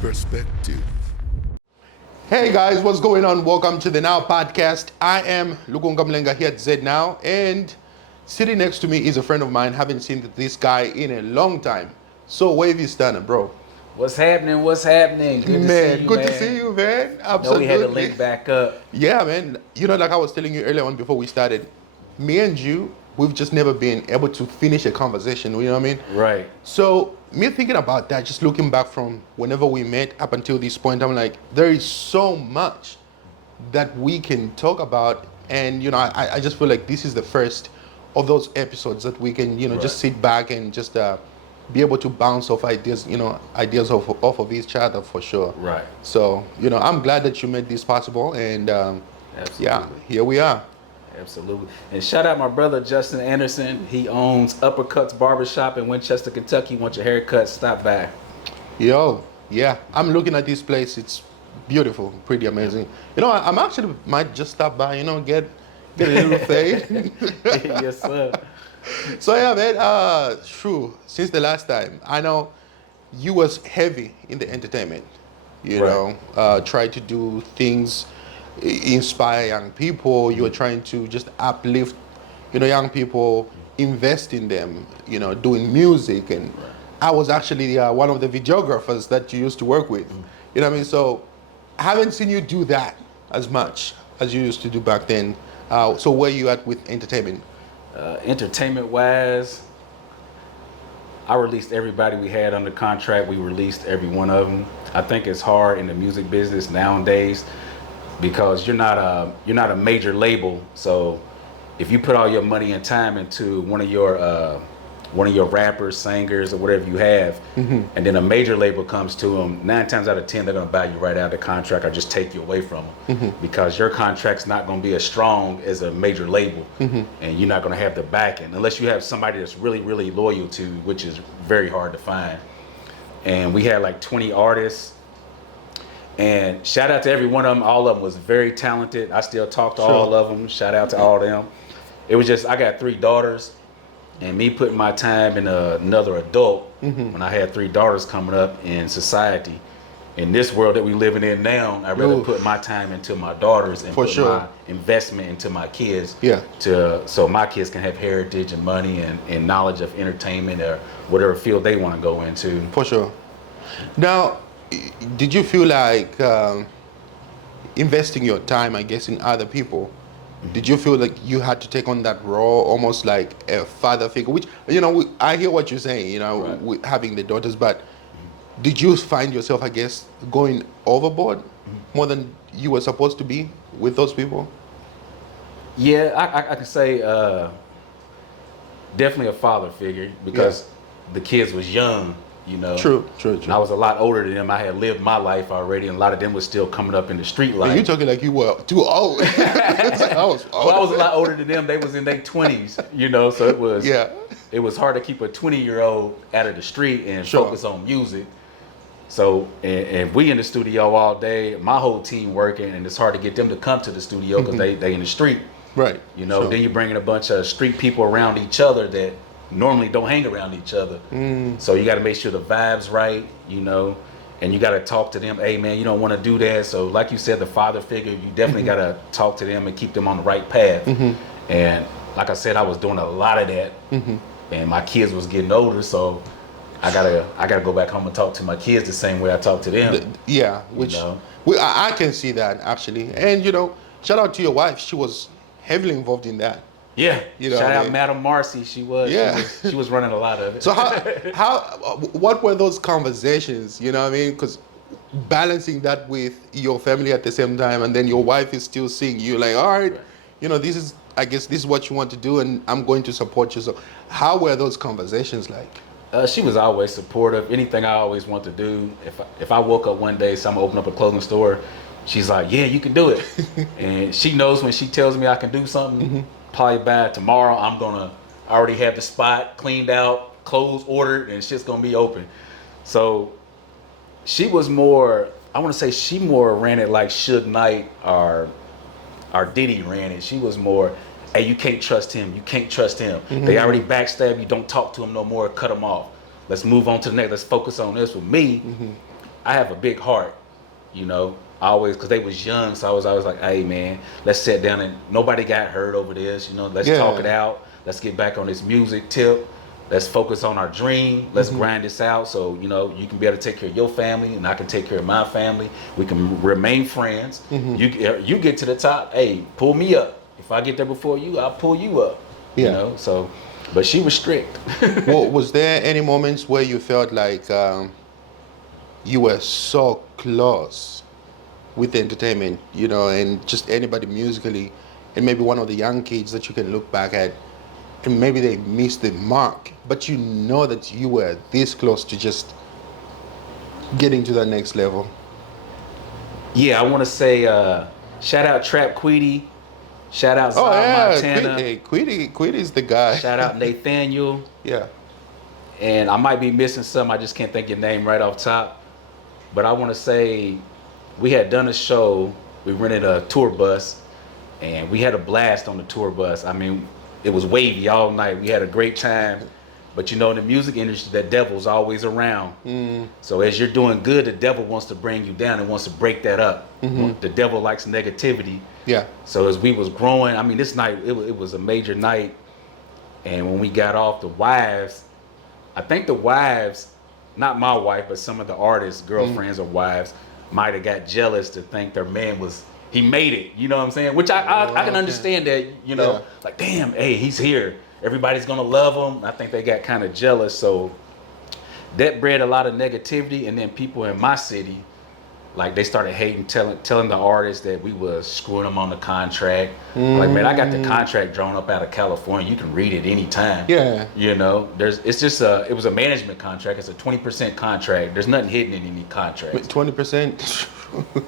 perspective. Hey guys, what's going on? Welcome to the Now Podcast. I am Lugunga Mlenga here at Z Now, and sitting next to me is a friend of mine. Haven't seen this guy in a long time. SoWavy Stunna, bro. What's happening? What's happening? Good to see you, Good man. to see you, man. No, Absolutely. we had to link back up. Yeah, man. You know, like I was telling you earlier on before we started, me and you, we've just never been able to finish a conversation. You know what I mean? Right. So me thinking about that, just looking back from whenever we met up until this point, I'm like, there is so much that we can talk about, and you know, I just feel like this is the first of those episodes that we can, you know, just sit back and just be able to bounce off ideas, you know, ideas off of each other for sure. Right. So you know, I'm glad that you made this possible, and yeah, here we are. Absolutely. And shout out my brother Justin Anderson. He owns Uppercuts Barbershop in Winchester, Kentucky. Want your haircut? Stop by. Yo, yeah, I'm looking at this place. It's beautiful, pretty amazing. You know, I'm actually might just stop by. You know, get a little fade. Yes, sir. So yeah, man. True. Since the last time, I know you was heavy in the entertainment. You know, try to do things, inspire young people. You were trying to just uplift, you know, young people, invest in them. You know, doing music, and I was actually one of the videographers that you used to work with. You know what I mean? So I haven't seen you do that as much as you used to do back then. So where you at with entertainment? Entertainment wise, I released everybody we had under contract. We released every one of them. I think it's hard in the music business nowadays because you're not a major label. So if you put all your money and time into one of your rappers, singers, or whatever you have, and then a major label comes to them, 9 times out of 10 they're gonna buy you right out of the contract or just take you away from them because your contract's not gonna be as strong as a major label, and you're not gonna have the backing unless you have somebody that's really, really loyal to, which is very hard to find. And we had like 20 artists. And shout out to every one of them. All of them was very talented. I still talk to all of them. Shout out to all of them. It was just, I got 3 daughters, and me putting my time in another adult when I had 3 daughters coming up in society. In this world that we living in now, I'd rather put my time into my daughters and put my investment into my kids. So my kids can have heritage and money and knowledge of entertainment or whatever field they want to go into. For sure. Now, did you feel like investing your time, I guess, in other people? Did you feel like you had to take on that role, almost like a father figure? Which, you know, I hear what you're saying, you know, with having the daughters, but did you find yourself, I guess, going overboard more than you were supposed to be with those people? Yeah, I can say definitely a father figure because the kids was young. You know, True. And I was a lot older than them. I had lived my life already, and a lot of them was still coming up in the street life. You're talking like you were too old. I was old. Well, I was a lot older than them. They was in their 20s, you know, so it was hard to keep a 20-year-old out of the street and focus on music. So, and we in the studio all day, my whole team working, and it's hard to get them to come to the studio because they in the street. Right. You know, then you're bringing a bunch of street people around each other that normally don't hang around each other. So you got to make sure the vibe's right, you know, and you got to talk to them. Hey man, you don't want to do that. So like you said, the father figure, you definitely got to talk to them and keep them on the right path. And like I said, I was doing a lot of that, and my kids was getting older, so I gotta go back home and talk to my kids the same way I talk to them. Which you know? I can see that actually. And you know, shout out to your wife. She was heavily involved in that. Yeah, you know, shout out Madam Marcy. She was running a lot of it. So what were those conversations? You know what I mean? Because balancing that with your family at the same time, and then your wife is still seeing you like, all right, you know, I guess this is what you want to do, and I'm going to support you. So how were those conversations like? She was always supportive. Anything I always want to do. If I woke up one day, someone opened up a clothing store, she's like, yeah, you can do it. And she knows when she tells me I can do something, probably by tomorrow, I already have the spot cleaned out, clothes ordered, and shit's gonna be open. So she was more, I want to say she more ran it like Suge Knight or Diddy ran it. She was more, hey, you can't trust him. You can't trust him. They already backstab you. Don't talk to him no more. Cut him off. Let's move on to the next. Let's focus on this. With me, I have a big heart, you know. Always, because they was young, so I was always like, hey man, let's sit down and nobody got hurt over this, you know. Let's talk it out. Let's get back on this music tip. Let's focus on our dream. Let's grind this out so, you know, you can be able to take care of your family and I can take care of my family. We can remain friends. You get to the top, hey, pull me up. If I get there before you, I'll pull you up. You know, so, but she was strict. Well, was there any moments where you felt like you were so close with the entertainment, you know, and just anybody musically, and maybe one of the young kids that you can look back at, and maybe they missed the mark, but you know that you were this close to just getting to that next level? Yeah, I want to say shout out Trap Queedy, shout out Montana. Queedy's the guy. Shout out Nathaniel. Yeah. And I might be missing some. I just can't think your name right off top. But I want to say we had done a show. We rented a tour bus, and we had a blast on the tour bus. I mean, it was wavy all night. We had a great time. But you know, in the music industry, the devil's always around. So as you're doing good, the devil wants to bring you down and wants to break that up. The devil likes negativity. Yeah. So as we was growing, I mean, this night, it was a major night. And when we got off, the wives, I think the wives, not my wife, but some of the artists, girlfriends or wives, might have got jealous to think their man he made it. You know what I'm saying? Which I can understand that, you know, like, damn, hey, he's here. Everybody's gonna love him. I think they got kind of jealous. So that bred a lot of negativity. And then people in my city, like, they started hating, telling the artists that we was screwing them on the contract. Like, man, I got the contract drawn up out of California. You can read it anytime. Yeah. You know, it's just it was a management contract. It's a 20% contract. There's nothing hidden in any contract. 20%.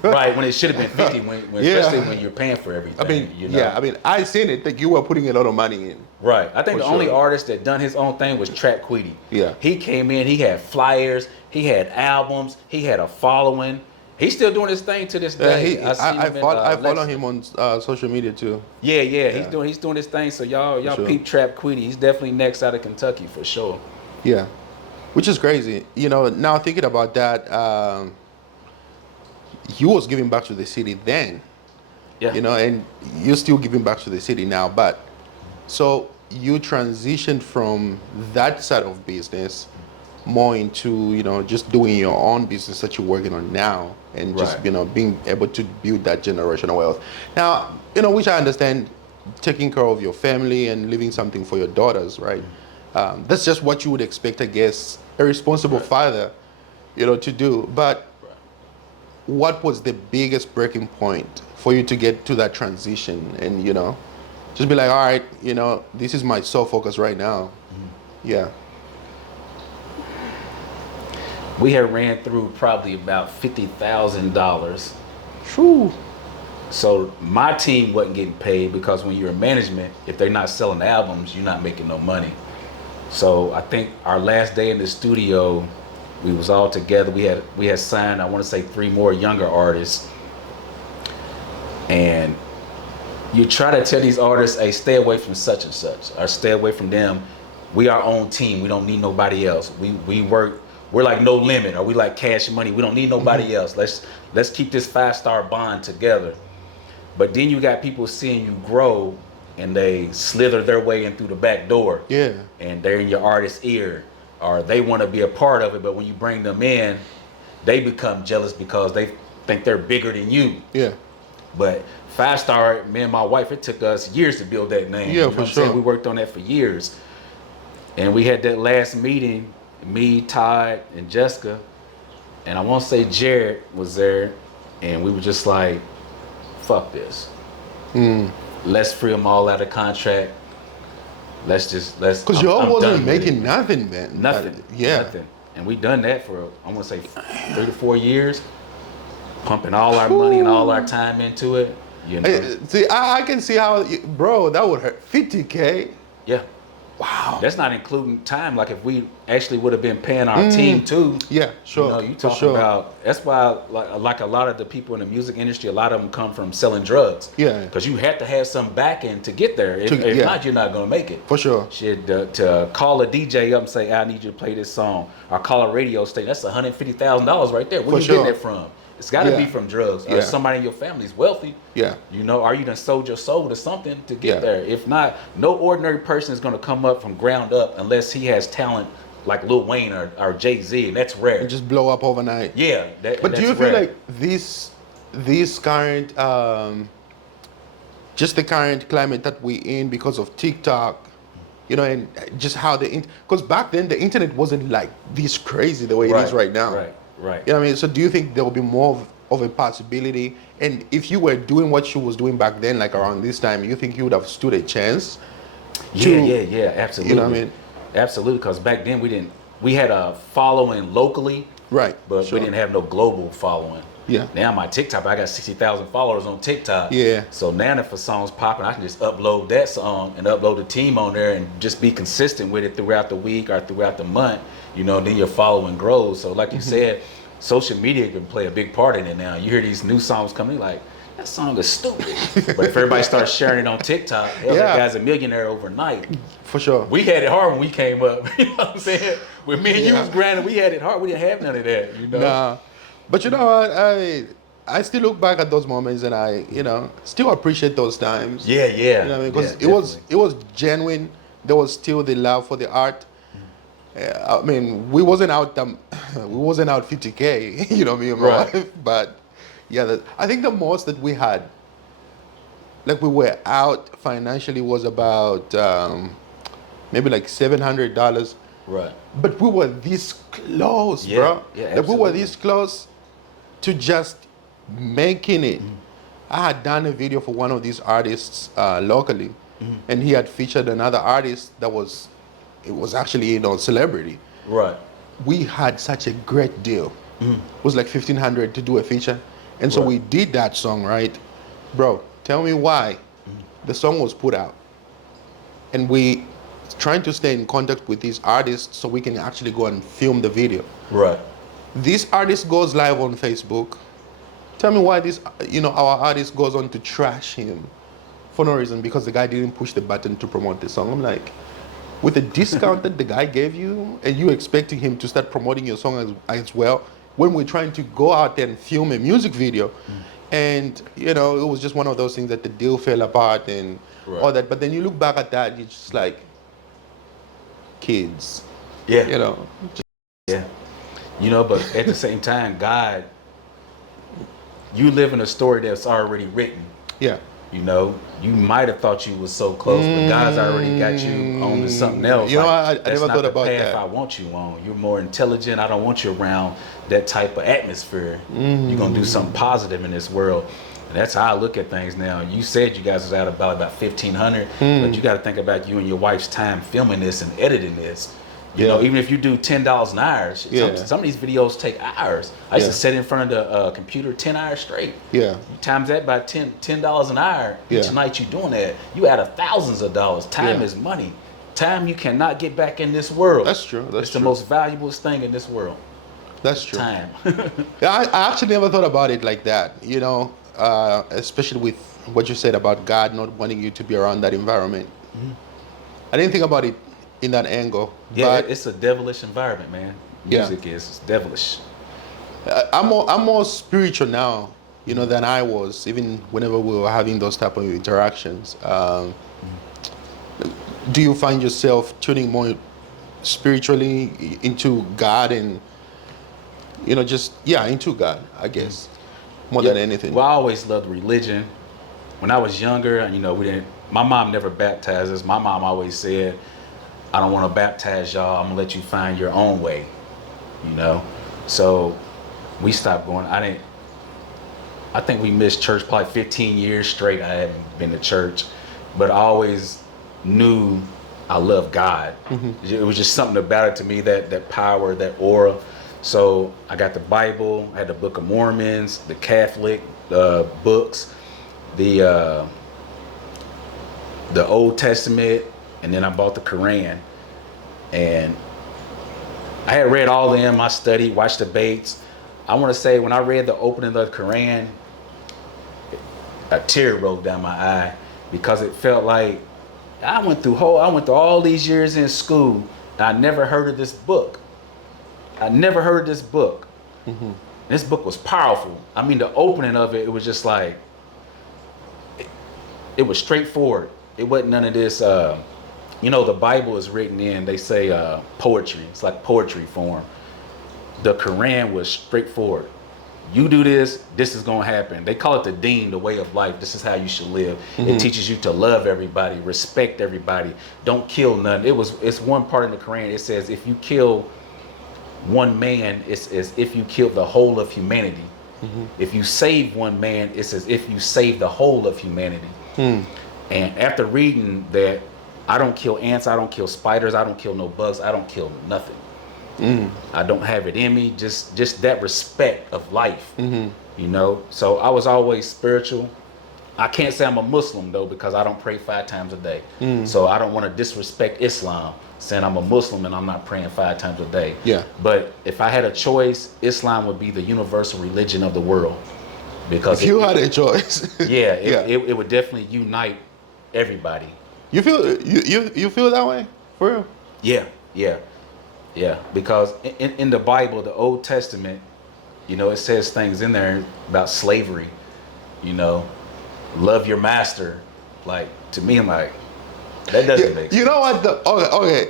Right, when it should have been 50, especially when you're paying for everything. I mean, you know? I seen it. Like, you were putting a lot of money in. Right. I think the only artist that done his own thing was Trap Queedy. Yeah. He came in, he had flyers, he had albums, he had a following. He's still doing his thing to this day. I follow him on social media too. Yeah. He's doing his thing. So y'all peep Trap Queedy. He's definitely next out of Kentucky for sure. Yeah, which is crazy. You know, now thinking about that, you was giving back to the city then. Yeah. You know, and you're still giving back to the city now. But so you transitioned from that side of business more into, you know, just doing your own business that you're working on now, and just, you know, being able to build that generational wealth. Now, you know, which I understand, taking care of your family and leaving something for your daughters, right? That's just what you would expect, I guess, a responsible father, you know, to do. But what was the biggest breaking point for you to get to that transition and, you know, just be like, all right, you know, this is my sole focus right now? Yeah. We had ran through probably about $50,000. True. So my team wasn't getting paid, because when you're in management, if they're not selling albums, you're not making no money. So I think our last day in the studio, we was all together. We had signed, I want to say, 3 more younger artists. And you try to tell these artists, hey, stay away from such and such, or stay away from them. We our own team. We don't need nobody else. We work. We're like No Limit, or we like Cash Money. We don't need nobody else. Let's keep this 5-star bond together. But then you got people seeing you grow, and they slither their way in through the back door. Yeah. And they're in your artist's ear, or they want to be a part of it. But when you bring them in, they become jealous because they think they're bigger than you. Yeah. But 5-star, me and my wife, it took us years to build that name. Yeah, you know for what I'm sure. saying? We worked on that for years. And we had that last meeting, me, Todd, and Jessica, and I won't say Jared was there, and we were just like, fuck this. Let's free them all out of contract. Let's. Because y'all wasn't making nothing, man. Nothing. Nothing. And we done that for, I want to say, 3 to 4 years, pumping all our money and all our time into it. You know. See, I can see how, bro, that would hurt. $50K. Yeah. Wow. That's not including time. Like if we actually would have been paying our team too. Yeah, sure. You know, you for talking sure. about. That's why, like a lot of the people in the music industry, a lot of them come from selling drugs. Yeah. Because you have to have some back end to get there. If Yeah. not, you're not gonna make it. For sure. Shit, to call a DJ up and say, "I need you to play this song," or call a radio station. That's $150,000 right there. Where For you sure. getting that from? It's got to Yeah. be from drugs. Or Yeah. somebody in your family's wealthy. Yeah. You know, or you done sold your soul to something to get Yeah. there. If not, no ordinary person is going to come up from ground up unless he has talent like Lil Wayne or Jay-Z, and that's rare. And just blow up overnight. Yeah. But do you feel like this current, just the current climate that we're in because of TikTok, you know, and just how because back then the internet wasn't like this crazy the way it is right now. Right. You know what I mean? So do you think there will be more of a possibility? And if you were doing what she was doing back then, like around this time, you think you would have stood a chance? Yeah, absolutely. You know what I mean? Absolutely, because back then we had a following locally, Right. but Sure. we didn't have no global following. Yeah. Now my TikTok, I got 60,000 followers on TikTok. Yeah. So now if a song's popping, I can just upload that song and upload the team on there and just be consistent with it throughout the week or throughout the month. You know, then your following grows. So like you said, social media can play a big part in it now. You hear these new songs coming, like, that song is stupid. But if everybody starts sharing it on TikTok, hell, that guy's a millionaire overnight. For sure. We had it hard when we came up. You know what I'm saying? When me and you was grinding, we had it hard. We didn't have none of that, you know? Nah. But you know what? I still look back at those moments and I, you know, still appreciate those times. Yeah. You know what I mean? Because it was genuine. There was still the love for the art. I mean, we wasn't out 50K, you know me and my wife, but yeah, I think the most that we had, like we were out financially, was about maybe like $700. Right. But we were this close, Yeah, bro. yeah, Like we were absolutely. this close to just making it. I had done a video for one of these artists locally, and he had featured another artist that was actually, you know, celebrity. Right. We had such a great deal. It was like $1,500 to do a feature, and so Right. we did that song, right, bro? Tell me why the song was put out, and we trying to stay in contact with these artists so we can actually go and film the video. Right. This artist goes live on Facebook. Tell me why this, you know, our artist goes on to trash him for no reason because the guy didn't push the button to promote the song. I'm like, with the discount that the guy gave you and you expecting him to start promoting your song as well, when we're trying to go out there and film a music video, and you know, it was just one of those things that the deal fell apart and all that. But then you look back at that, you're just like, kids, Yeah. you know. Yeah. You know, but at the same time, God, you live in a story that's already written. Yeah. You know, you might have thought you was so close, but God's already got you on to something else. You know, Like, I that's never not thought the about path that. I want you on. You're more intelligent. I don't want you around that type of atmosphere. You're gonna do something positive in this world. And that's how I look at things now. You said you guys was out about 1,500, but you got to think about you and your wife's time filming this and editing this. You know, even if you do $10 an hour, some of these videos take hours. I used to sit in front of the computer 10 hours straight. Yeah. You times that by $10 an hour each Yeah. night you doing that, you out of thousands of dollars. Time Yeah. is money. Time you cannot get back in this world. That's true. That's it's the true. most valuable thing in this world. That's true. Time. Yeah, I actually never thought about it like that, you know, especially with what you said about God not wanting you to be around that environment. I didn't think about it in that angle. Yeah, but it's a devilish environment, man. Yeah. Music is it's devilish. I'm more spiritual now, you know, than I was, even whenever we were having those type of interactions. Do you find yourself tuning more spiritually into God and, you know, just, into God, I guess, more than anything? Well, I always loved religion. When I was younger, you know, my mom never baptized us. My mom always said, I don't want to baptize y'all. I'm gonna let you find your own way, you know? So we stopped going. I think we missed church probably 15 years straight. I hadn't been to church, but I always knew I loved God. It was just something about it to me, that power, that aura. So I got the Bible, I had the Book of Mormons, the Catholic books, the Old Testament, and then I bought the Quran, and I had read all of them. I studied, watched debates. I want to say when I read the opening of the Quran, a tear rolled down my eye because it felt like I went through all these years in school and I never heard of this book. Mm-hmm. This book was powerful. I mean, the opening of it, it was just like, it was straightforward. It wasn't none of this, the Bible is written in, they say poetry. It's like poetry form. The Quran was straightforward. You do this, this is gonna happen. They call it the deen, the way of life. This is how you should live. Mm-hmm. It teaches you to love everybody, respect everybody, don't kill none. It's one part in the Quran, it says if you kill one man, it's as if you killed the whole of humanity. Mm-hmm. If you save one man, it's as if you save the whole of humanity. Mm. And after reading that, I don't kill ants, I don't kill spiders, I don't kill no bugs, I don't kill nothing. Mm. I don't have it in me, just that respect of life, So I was always spiritual. I can't say I'm a Muslim though, because I don't pray 5 times a day. So I don't want to disrespect Islam, saying I'm a Muslim and I'm not praying 5 times a day. Yeah. But if I had a choice, Islam would be the universal religion of the world. Because if you had a choice. It would definitely unite everybody. You feel that way? For real? Yeah, because in the Bible, the Old Testament, it says things in there about slavery, love your master. Like, to me, I'm like, that doesn't make sense. You know what? Okay,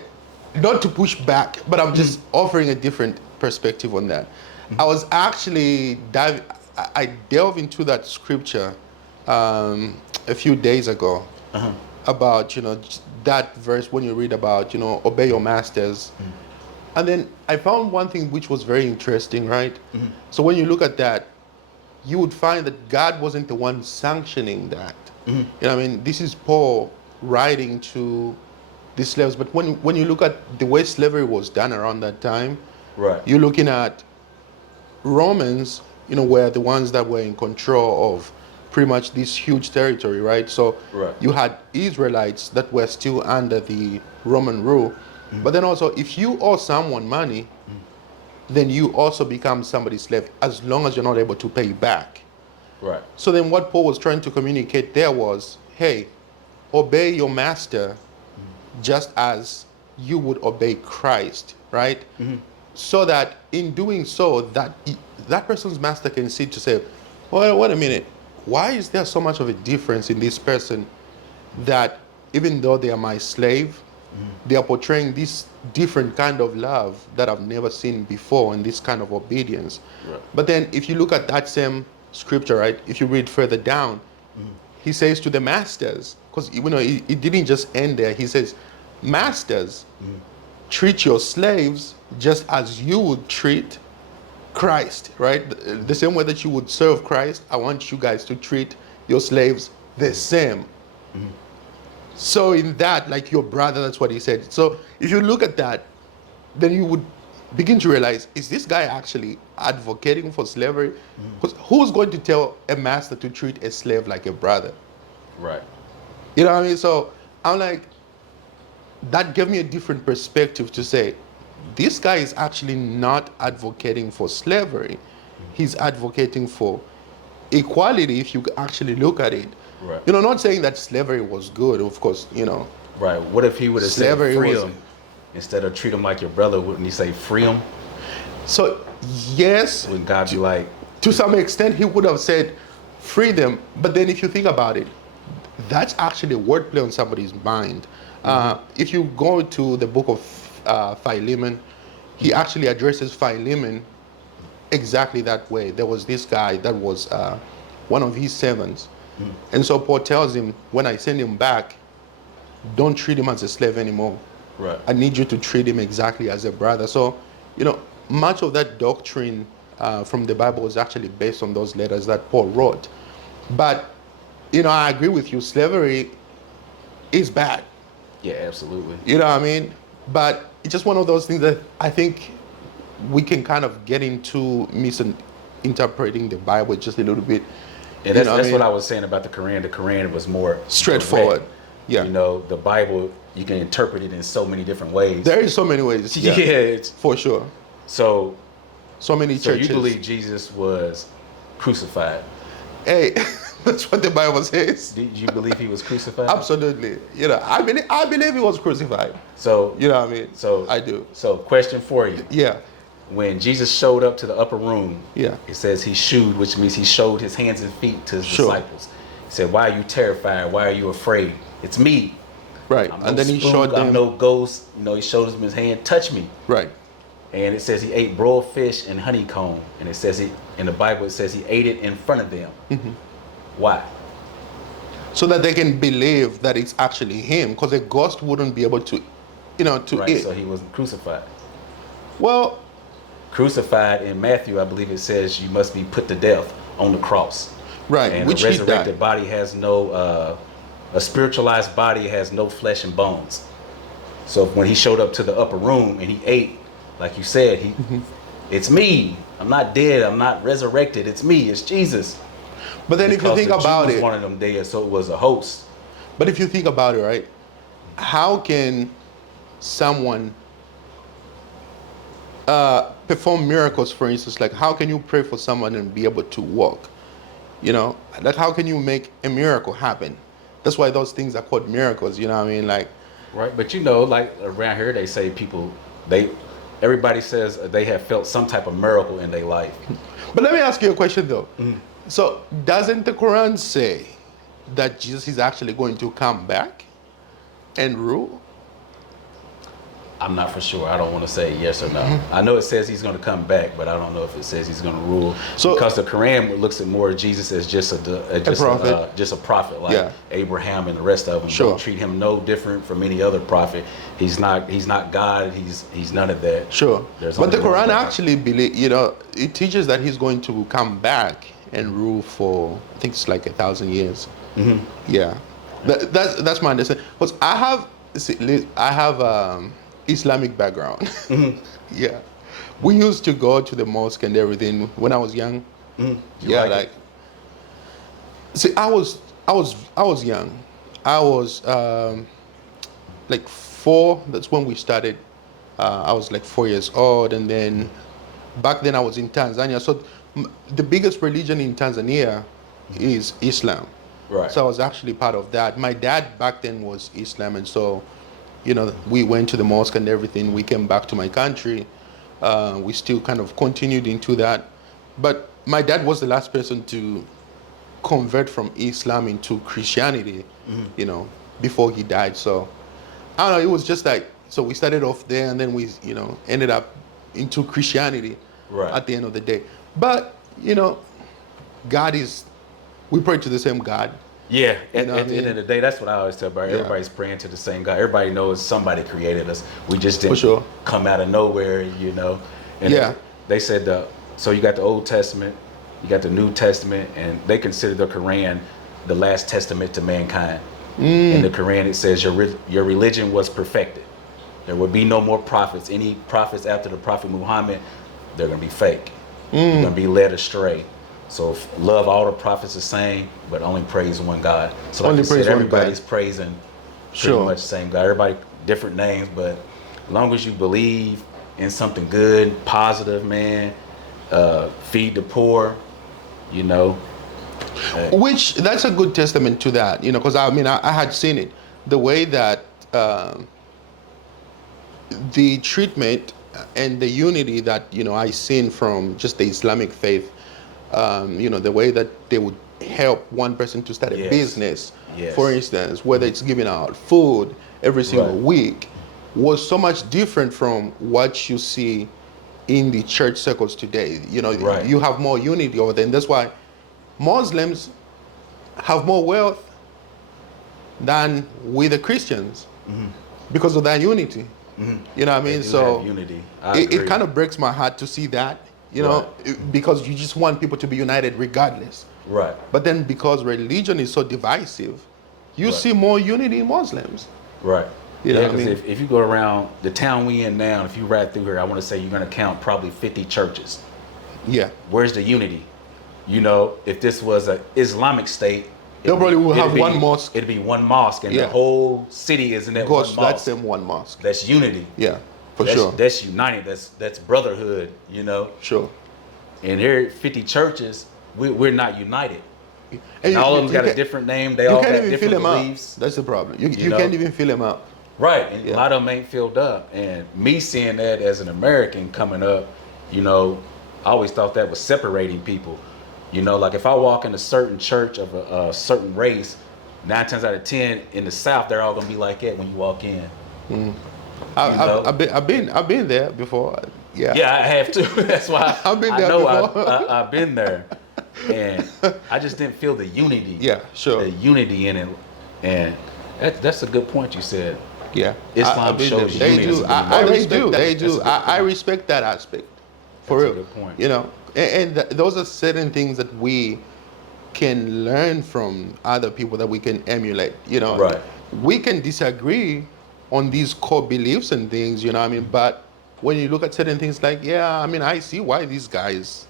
not to push back, but I'm just offering a different perspective on that. I was actually I delved into that scripture a few days ago about, that verse when you read about, obey your masters. And then I found one thing which was very interesting, right? Mm-hmm. So when you look at that, you would find that God wasn't the one sanctioning that. Mm-hmm. This is Paul writing to the slaves. But when you look at the way slavery was done around that time, right, you're looking at Romans, were the ones that were in control of pretty much this huge territory, right? So you had Israelites that were still under the Roman rule. But then also, if you owe someone money, then you also become somebody's slave as long as you're not able to pay back. Right. So then what Paul was trying to communicate there was, hey, obey your master just as you would obey Christ, right? Mm-hmm. So that in doing so, that person's master can see to say, well, wait a minute, why is there so much of a difference in this person that even though they are my slave, they are portraying this different kind of love that I've never seen before, and this kind of obedience. Right. But then if you look at that same scripture, right, if you read further down, he says to the masters, because it didn't just end there. He says, masters, treat your slaves just as you would treat Christ, right? The same way that you would serve Christ, I want you guys to treat your slaves the same. So in that, like your brother, that's what he said. So if you look at that, then you would begin to realize, is this guy actually advocating for slavery? Because who's going to tell a master to treat a slave like a brother? Right. You know what I mean? So I'm like, that gave me a different perspective to say, this guy is actually not advocating for slavery. He's advocating for equality, if you actually look at it. Right. Not saying that slavery was good, of course, Right. What if he would have said free him instead of treat him like your brother? Wouldn't he say free him? So, yes. Wouldn't God be like... To some extent, he would have said free them. But then if you think about it, that's actually a wordplay on somebody's mind. If you go to the book of Philemon, he actually addresses Philemon exactly that way. There was this guy that was one of his servants. And so Paul tells him, when I send him back, don't treat him as a slave anymore. Right. I need you to treat him exactly as a brother. So, much of that doctrine from the Bible is actually based on those letters that Paul wrote. But, I agree with you, slavery is bad. Yeah, absolutely. You know what I mean? But it's just one of those things that I think we can kind of get into misinterpreting the Bible just a little bit. Yeah, that's what I was saying about the Quran. The Quran was more straightforward. Direct. Yeah. You know, the Bible, you can interpret it in so many different ways. There is so many ways. Yeah, it's, for sure. so So many so churches. you believe Jesus was crucified? Hey, that's what the Bible says. Did you believe he was crucified? Absolutely. You know, I believe he was crucified. So You know what I mean? so I do. So question for you. Yeah. When Jesus showed up to the upper room, Yeah. it says he shewed, which means he showed his hands and feet to his Sure. disciples. He said, "Why are you terrified? Why are you afraid? It's me. Right. I'm And no then he spook, showed them. I'm no ghost." You know, he showed him his hand, touch me. Right. And it says he ate broiled fish and honeycomb. And it says in the Bible, it says he ate it in front of them. Mm-hmm. Why? So that they can believe that it's actually him, because a ghost wouldn't be able to, to Right. eat. So he wasn't crucified. Well, Crucified in Matthew, I believe it says you must be put to death on the cross. right. And Which a he resurrected died. body has no, a spiritualized body has no flesh and bones. So when he showed up to the upper room and he ate, like you said, it's me. I'm not dead. I'm not resurrected. It's me. It's Jesus. But then if you Because think the about Jews it, wanted him dead, so it was a host. but if you think about it, right, how can someone perform miracles, for instance? Like, how can you pray for someone and be able to walk? Like, how can you make a miracle happen? That's why those things are called miracles. You know what I mean? Like, Right, but like around here, they say everybody says they have felt some type of miracle in their life. but let me ask you a question though. So, doesn't the Quran say that Jesus is actually going to come back and rule? I'm not for sure. I don't want to say yes or no. I know it says he's going to come back, but I don't know if it says he's going to rule. So- because the Quran looks at more Jesus as just prophet. just a prophet, like Yeah. Abraham and the rest of them. Sure. Don't treat him no different from any other prophet. He's not God. He's none of that. Sure. There's But the only one Quran God. actually it teaches that he's going to come back and rule for, I think it's like 1,000 years. Yeah. That's my understanding. Because I have Islamic background. Yeah. We used to go to the mosque and everything when I was young. Yeah, like it? see, I was young. I was like 4. That's when we started. I was like 4 years old, and then back then I was in Tanzania. So the biggest religion in Tanzania is Islam. Right. So I was actually part of that. My dad back then was Islam, and so we went to the mosque and everything. We came back to my country. We still kind of continued into that, but my dad was the last person to convert from Islam into Christianity, before he died. So I don't know, it was just like, so we started off there and then we, ended up into Christianity Right. at the end of the day. But, we pray to the same God. Yeah, You at know the what I end mean? of the day, that's what I always tell everybody. Yeah. Everybody's praying to the same God. Everybody knows somebody created us. We just didn't sure. come out of nowhere, And Yeah. they said so you got the Old Testament, you got the New Testament, and they consider the Quran the last testament to mankind. In the Quran, it says your religion was perfected. There will be no more prophets. Any prophets after the Prophet Muhammad, they're going to be fake. You're going to be led astray. So love all the prophets the same, but only praise one God. So like Only you said, praise one everybody's God. praising pretty Sure. much the same God. Everybody different names, but as long as you believe in something good, positive, man, feed the poor, Which, that's a good testament to that, because I had seen it. The way that the treatment and the unity that, I seen from just the Islamic faith, the way that they would help one person to start a Yes. business, Yes. for instance, whether it's giving out food every single Right. week, was so much different from what you see in the church circles today. Right. You have more unity over there, and that's why Muslims have more wealth than we the Christians, because of that unity. You know what I They mean? do So have unity. it kind of breaks my heart to see that, because you just want people to be united regardless. Right. But then because religion is so divisive, you Right. see more unity in Muslims. Right. You know Yeah, what I because mean? if you go around the town we in now, if you ride through here, I want to say you're going to count probably 50 churches. Yeah. Where's the unity? If this was an Islamic state, They probably will have It'd be- one mosque. It'd be one mosque, and Yeah. the whole city is in that Goes one to that mosque. same one mosque. That's unity. Yeah, for that's, sure. That's united. That's brotherhood. You know. Sure. And there are 50 churches. We're not united. And All of them got a can't- different name. They you all can't got even fill different them beliefs. out. That's the problem. You know? can't even fill them out. Right, and Yeah. a lot of them ain't filled up. And me seeing that as an American coming up, you know, I always thought that was separating people. You know, like if I walk in a certain church of a certain race, 9 times out of 10 in the South, they're all gonna be like that when you walk in. I've been there before. Yeah. Yeah, I have too. That's why I've been I there know before. I've been there, and I just didn't feel the unity. Yeah, sure. The unity in it, and that's a good point you said. Yeah. Islam I've been shows there. They unity. do. They do. They That's a do. good I point. respect that aspect. For That's a real. good point. You know, those are certain things that we can learn from other people that we can emulate. You know, Right. We can disagree on these core beliefs and things. You know what I mean? But when you look at certain things, like, yeah, I mean, I see why these guys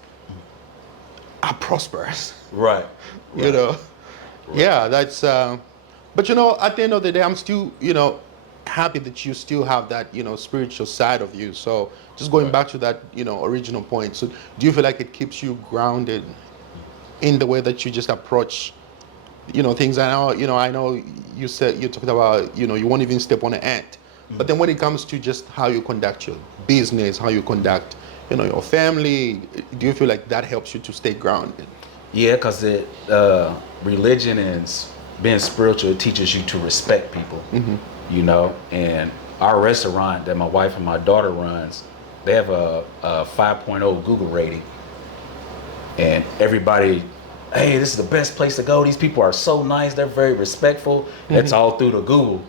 are prosperous. Right. You know, yeah, that's. But you know, at the end of the day, I'm still, you know, happy that you still have that, you know, spiritual side of you. So just going back to that, you know, original point. So do you feel like it keeps you grounded in the way that you just approach, you know, things? I know you said, you talked about, you know, you won't even step on an ant. But then when it comes to just how you conduct your business, how you conduct, you know, your family, do you feel like that helps you to stay grounded? Yeah, because religion and being spiritual, it teaches you to respect people. You know, and our restaurant that my wife and my daughter runs, they have a 5.0 Google rating, and everybody, hey, this is the best place to go. These people are so nice. They're very respectful. That's all through the Google.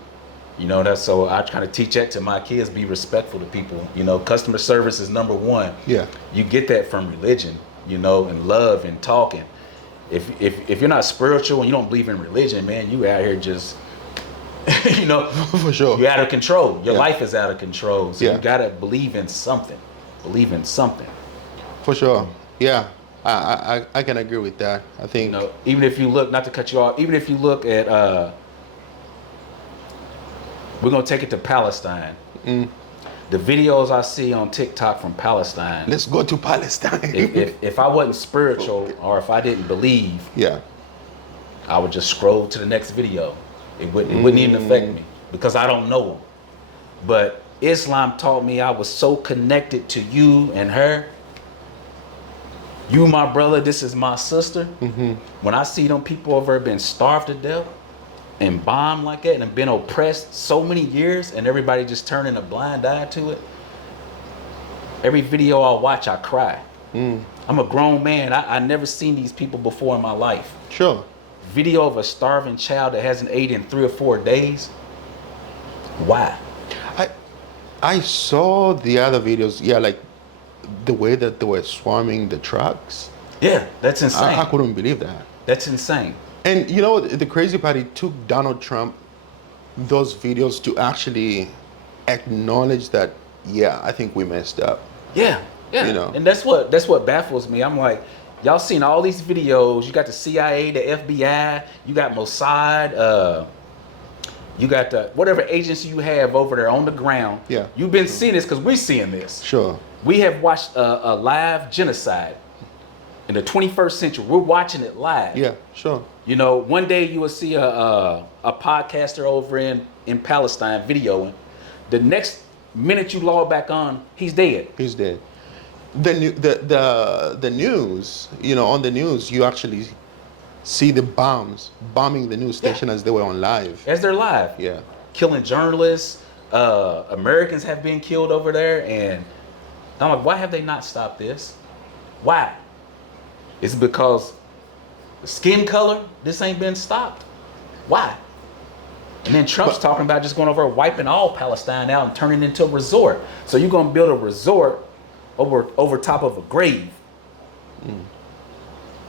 You know, that's so I kind of teach that to my kids, be respectful to people. You know, customer service is number one. Yeah. You get that from religion, you know, and love and talking. If you're not spiritual and you don't believe in religion, man, you out here just, you know, For sure. you're out of control. Your Yeah. life is out of control. So Yeah. you gotta believe in something. Believe in something. For sure. Yeah. I can agree with that. I think. You know, even if you look, not to cut you off, even if you look at we're gonna take it to Palestine. The videos I see on TikTok from Palestine, Let's go to Palestine. if I wasn't spiritual or if I didn't believe, Yeah. I would just scroll to the next video. It wouldn't even affect me because I don't know them. But Islam taught me I was so connected to you and her. You my brother, this is my sister. When I see them people over there being starved to death and bombed like that and have been oppressed so many years and everybody just turning a blind eye to it, every video I watch, I cry. I'm a grown man. I never seen these people before in my life. Sure. Video of a starving child that hasn't ate in 3 or 4 days. Why? I saw the other videos. Yeah, like the way that they were swarming the trucks. Yeah, that's insane. I couldn't believe that. That's insane. And you know, the crazy part, it took Donald Trump those videos to actually acknowledge that, yeah, I think we messed up. Yeah. You know. And that's what baffles me. I'm like, y'all seen all these videos. You got the CIA, the FBI, you got Mossad, you got the whatever agency you have over there on the ground. Yeah. You've been seeing this because we're seeing this. Sure. We have watched a live genocide in the 21st century. We're watching it live. Yeah, sure. You know, one day you will see a podcaster over in Palestine videoing. The next minute you log back on, he's dead. He's dead. The news, you know, on the news, you actually see the bombing the news station as they were on live. As they're live. Yeah. Killing journalists. Americans have been killed over there. And I'm like, why have they not stopped this? Why? Is it because the skin color, this ain't been stopped? Why? And then Trump's talking about just going over wiping all Palestine out and turning it into a resort. So you're going to build a resort over top of a grave.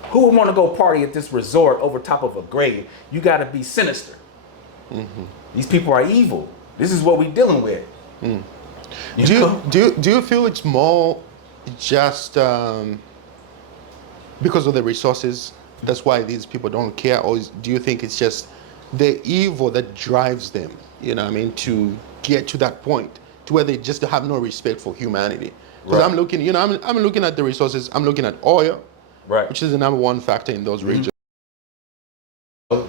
Who would want to go party at this resort over top of a grave? You got to be sinister. These people are evil. This is what we're dealing with. Do you feel it's more just because of the resources that's why these people don't care, or do you think it's just the evil that drives them? You know what I mean, to get to that point to where they just have no respect for humanity. Because Right. I'm looking, I'm looking at the resources. I'm looking at oil, Right. which is the number one factor in those regions.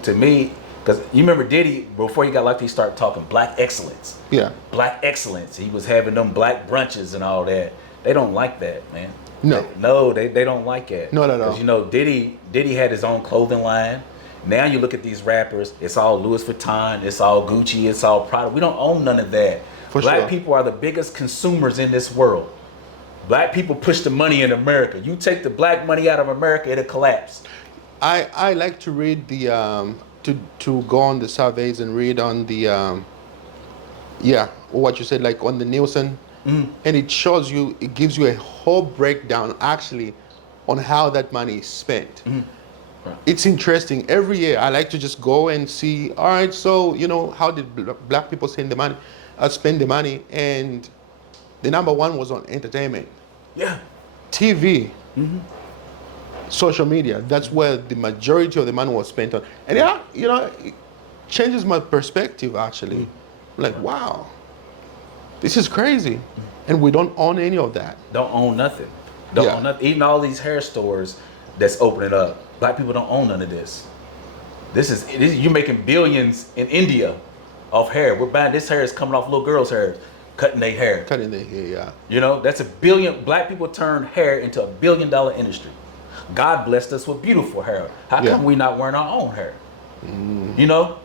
To me, because you remember Diddy, before he got locked, he started talking black excellence. Yeah. Black excellence. He was having them black brunches and all that. They don't like that, man. No. They don't like it. Not at all. Because, you know, Diddy had his own clothing line. Now you look at these rappers, it's all Louis Vuitton, it's all Gucci, it's all Prada. We don't own none of that. For Black sure. people are the biggest consumers in this world. Black people push the money in America. You take the black money out of America, it'll collapse. I like to read the to go on the surveys and read on the what you said, like on the Nielsen, and it shows you, it gives you a whole breakdown actually on how that money is spent. Right. It's interesting. Every year I like to just go and see, all right, so how did black people spend the money, and the number one was on entertainment. Yeah. TV, social media. That's where the majority of the money was spent on. And it changes my perspective actually. I'm like, wow, this is crazy. And we don't own any of that. Don't own nothing. Yeah. Own nothing. Even all these hair stores that's opening up, black people don't own none of this. You're making billions in India off hair. We're buying this hair is coming off little girls' hair, cutting their hair. Cutting their hair, yeah. You know, that's $1 billion. Black people turn hair into $1 billion industry. God blessed us with beautiful hair. How Yeah. come we not wearing our own hair? You know,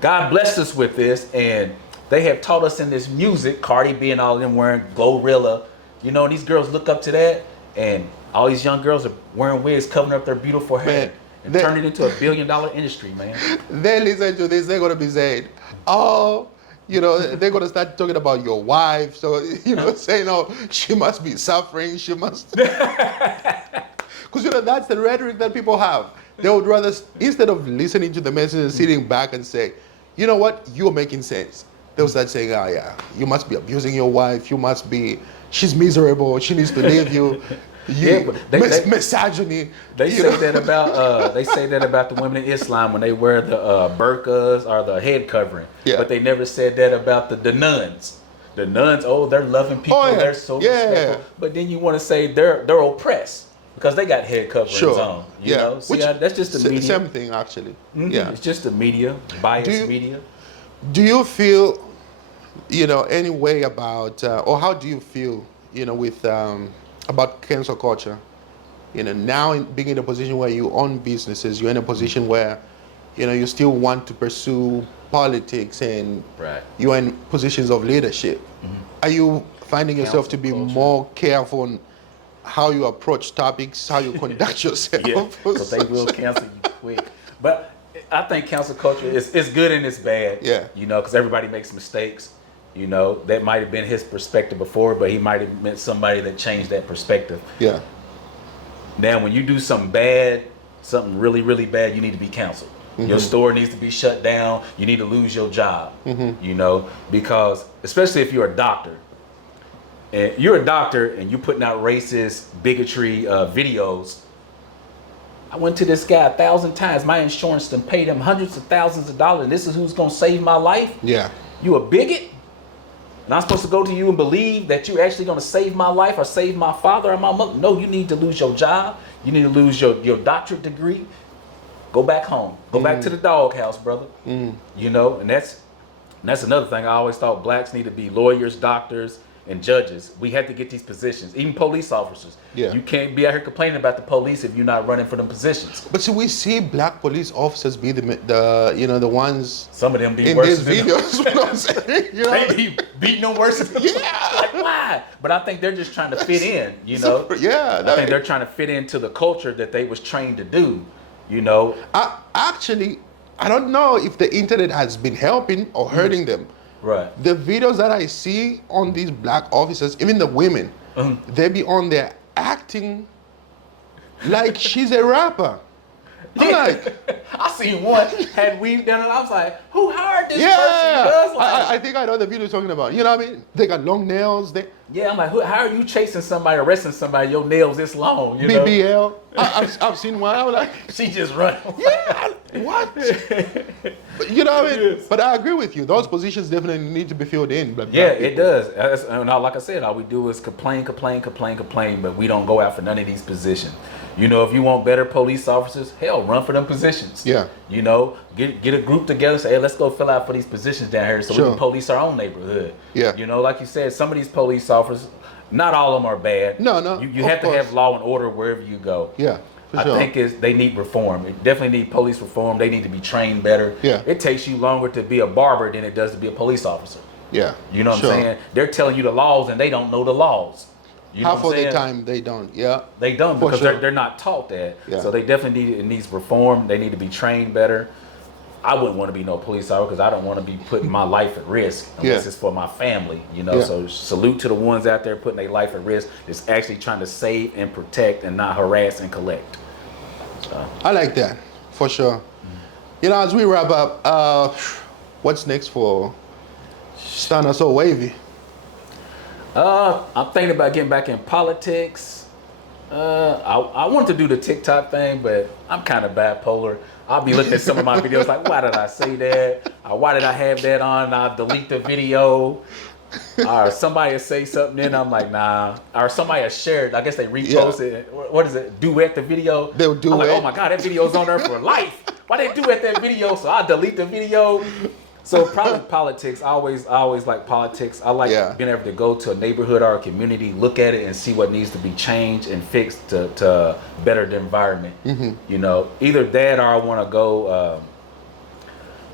God blessed us with this, and they have taught us in this music, Cardi B and all of them wearing Glorilla, and these girls look up to that, and all these young girls are wearing wigs covering up their beautiful hair. Man, and turn it into $1 billion industry, man. They listen to this, they're gonna be saying, they're gonna start talking about your wife. So, saying, oh, she must be suffering, she must. Because, that's the rhetoric that people have. They would rather, instead of listening to the message and sitting back and say, you know what, you're making sense. They'll start saying, oh yeah, you must be abusing your wife, she's miserable, she needs to leave you. Misogyny. They say that about the women in Islam when they wear the burqas or the head covering. Yeah. But they never said that about the nuns. The nuns, they're loving people, they're so respectful. But then you want to say they're oppressed because they got head coverings on. You know? See, that's just the media. Same thing actually. Yeah. It's just the media, biased media. Do you feel, any way about, or how do you feel, with about cancel culture? Now being in a position where you own businesses, you're in a position where, you still want to pursue politics and you're in positions of leadership. Are you finding yourself to be more careful on how you approach topics, how you conduct yourself? Yeah, because they will cancel you quick. But I think cancel culture is good and it's bad. Yeah. Because everybody makes mistakes. That might have been his perspective before, but he might have met somebody that changed that perspective. Yeah. Now, when you do something bad, something really, really bad, you need to be canceled. Your store needs to be shut down. You need to lose your job. Because especially if you're a doctor, and you're putting out racist, bigotry videos. I went to this guy 1,000 times. My insurance done paid him hundreds of thousands of dollars, and this is who's gonna save my life? Yeah. You a bigot? And I'm supposed to go to you and believe that you're actually gonna save my life or save my father or my mother? No, you need to lose your job. You need to lose your doctorate degree. Go back home. Go back to the doghouse, brother. And that's another thing. I always thought blacks need to be lawyers, doctors, and judges. We had to get these positions, even police officers. Yeah. You can't be out here complaining about the police if you're not running for them positions. But see, we see black police officers be the ones. Some of them be in worse these than videos. You know what I'm saying? They be beating them worse than them. Yeah. Like, why? But I think they're just trying to fit in. Yeah. I think they're trying to fit into the culture that they was trained to do. I don't know if the internet has been helping or hurting them. Right. The videos that I see on these black officers, even the women, they be on there acting like she's a rapper. I'm like, I seen one had weave down, and I was like, "Who hired this person?" yeah. Cuz, like, I think I know the video you're talking about. You know what I mean? They got long nails. Yeah, I'm like, how are you chasing somebody, arresting somebody? Your nails this long, you know? BBL. I've seen one. I was like, She just run. yeah, what? But, you know what I mean? Yes. But I agree with you. Those positions definitely need to be filled in. But Yeah, black it people. does. And like I said, all we do is complain, but we don't go out for none of these positions. You know, if you want better police officers, hell, run for them positions. Yeah. You know, get a group together, say, hey, let's go fill out for these positions down here so we Sure. can police our own neighborhood. Yeah. You know, like you said, some of these police officers, not all of them are bad. No, You of have to course. have law and order wherever you go. Yeah, for I sure. think they need reform. It definitely need police reform. They need to be trained better. Yeah. It takes you longer to be a barber than it does to be a police officer. Yeah. You know what sure. I'm saying? They're telling you the laws and they don't know the laws. You know Half what of I'm the saying? time they don't. Yeah. They don't For because sure. they're not taught that. Yeah. So they definitely it needs reform. They need to be trained better. I wouldn't want to be no police officer because I don't want to be putting my life at risk unless Yeah. it's for my family. You know, Yeah. so salute to the ones out there putting their life at risk. It's actually trying to save and protect and not harass and collect. I like that, for sure. You know, as we wrap up, what's next for Stunna SoWavy? I'm thinking about getting back in politics. I want to do the TikTok thing, but I'm kind of bipolar. I'll be looking at some of my videos like, why did I say that? Or why did I have that on? I'll delete the video. Or somebody will say something, then I'm like, nah. Or somebody will share it. I guess they repost it. What is it? Duet the video? They'll do I'm like, it. oh my God, that video's on there for life. Why they duet that video? So I delete the video. So probably politics. I always like politics. I like Yeah. being able to go to a neighborhood or a community, look at it and see what needs to be changed and fixed to better the environment. Mm-hmm. You know, either that or I want to go.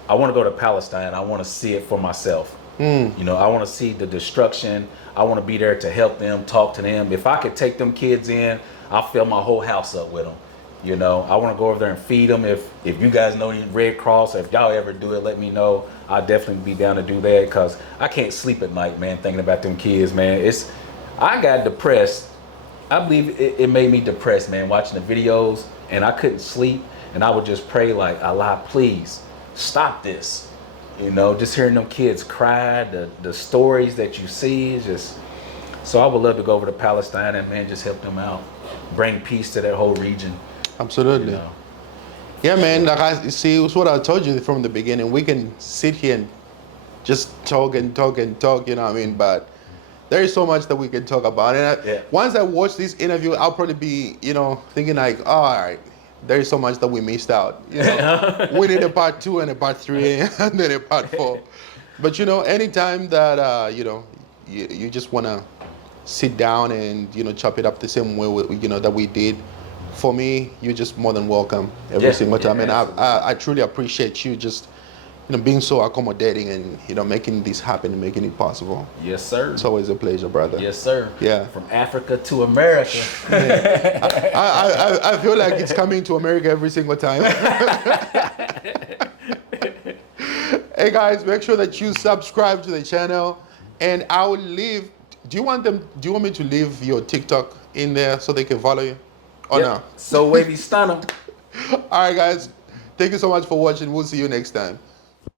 I want to go to Palestine. I want to see it for myself. You know, I want to see the destruction. I want to be there to help them, talk to them. If I could take them kids in, I'll fill my whole house up with them. You know, I want to go over there and feed them. If you guys know any Red Cross, or if y'all ever do it, let me know. I'll definitely be down to do that because I can't sleep at night, man, thinking about them kids, man. I got depressed. I believe it made me depressed, man, watching the videos, and I couldn't sleep. And I would just pray like, Allah, please stop this. You know, just hearing them kids cry, the stories that you see is just. So I would love to go over to Palestine and, man, just help them out, bring peace to that whole region. Absolutely. You know? Yeah, man. Like I see, it's what I told you from the beginning. We can sit here and just talk and talk and talk. You know what I mean? But there is so much that we can talk about. And once I watch this interview, I'll probably be, you know, thinking like, oh, all right, there is so much that we missed out. You know, we need a part 2 and a part 3 and then a part 4. But you know, anytime that you know, you just wanna sit down and you know chop it up the same way you know that we did. For me, you're just more than welcome every single time, and I truly appreciate you just you know being so accommodating and you know making this happen and making it possible. Yes, sir. It's always a pleasure, brother. Yes, sir. Yeah. From Africa to America. I feel like it's coming to America every single time. Hey guys, make sure that you subscribe to the channel, and I will leave. Do you want me to leave your TikTok in there so they can follow you? Or no? SoWavy Stunna. All right, guys. Thank you so much for watching. We'll see you next time.